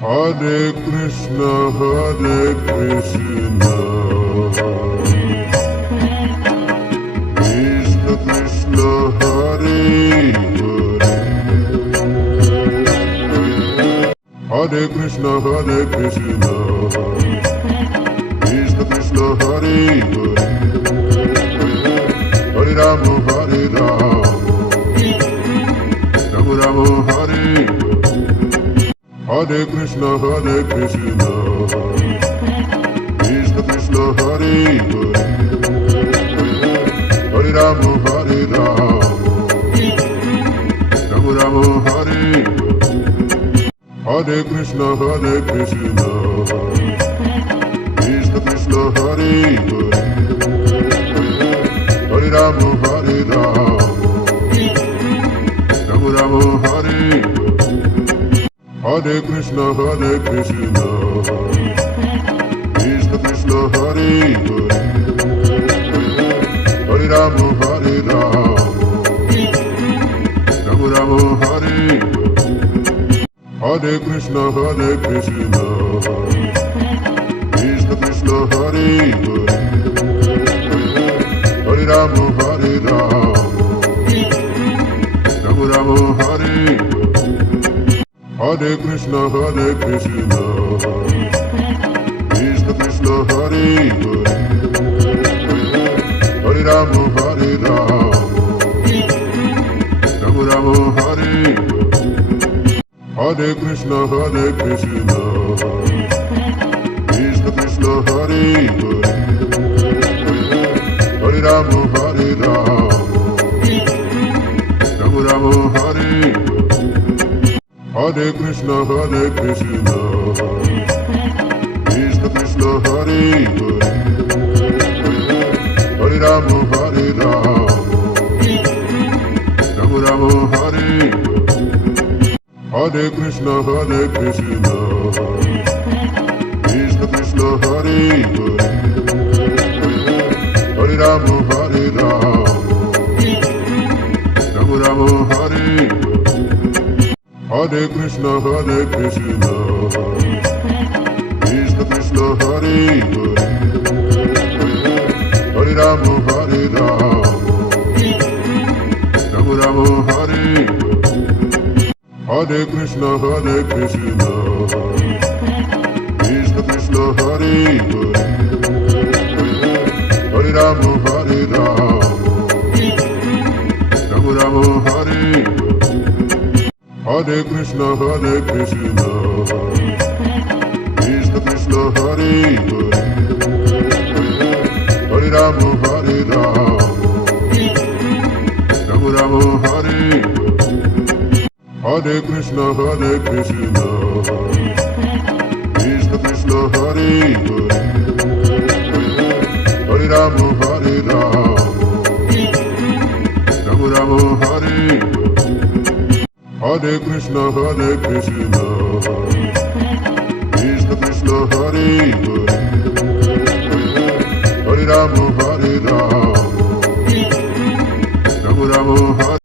Hare Krishna, Hare Krishna, Krishna Krishna, Hare Hare, Hare Krishna, Hare Krishna, Krishna Krishna, Hare Hare, Hare Rama, Hare Rama, Rama Rama, Hare Hare Krishna, Hare Krishna, Krishna Krishna, Hare Hare, Hare Rama, Hare Rama, Rama Rama, Hare Hare Krishna, Hare Krishna, Krishna Krishna, Hare Hare Rama, Hare Rama, Rama Rama, Hare Hare Krishna, Hare Krishna, Krishna Krishna, Hare Hare Rama, Hare Rama, Rama Rama, Hare Hare Krishna, Hare Krishna, Krishna Krishna, Hare Hare Rama, Hare Rama, Rama Rama, Hare Hare Krishna, Hare Krishna, Krishna Krishna, Hare Hare Rama, Hare Rama, Rama Rama, Hare Hare Krishna, Hare Krishna, Krishna Krishna, Hare Hare Rama, Hare Rama, Rama Rama, Hare Hare Krishna, Hare Krishna, Krishna Krishna, Hare Hare Rama, Hare Rama, Rama Rama, Hare Hare Krishna, Hare Krishna, Krishna Krishna, Hare Hare Rama, Hare Rama, Rama Rama, Hare Hare Krishna, Hare Krishna, Krishna Krishna, Hare Hare Rama, Hare Rama, Rama Rama, Hare Hare Krishna, Hare Krishna, Krishna Krishna, Hare Hare Rama, Hare Rama, Rama Rama, Hare Hare Krishna, Hare Krishna, Krishna Krishna, Hare Hare Rama, Hare Rama, Rama Rama, Hare Hare Krishna, Hare Krishna, Krishna Krishna, Hare Hare Rama, Hare Rama, Rama Rama, Hare Hare Krishna, Hare Krishna, Krishna Krishna, Hare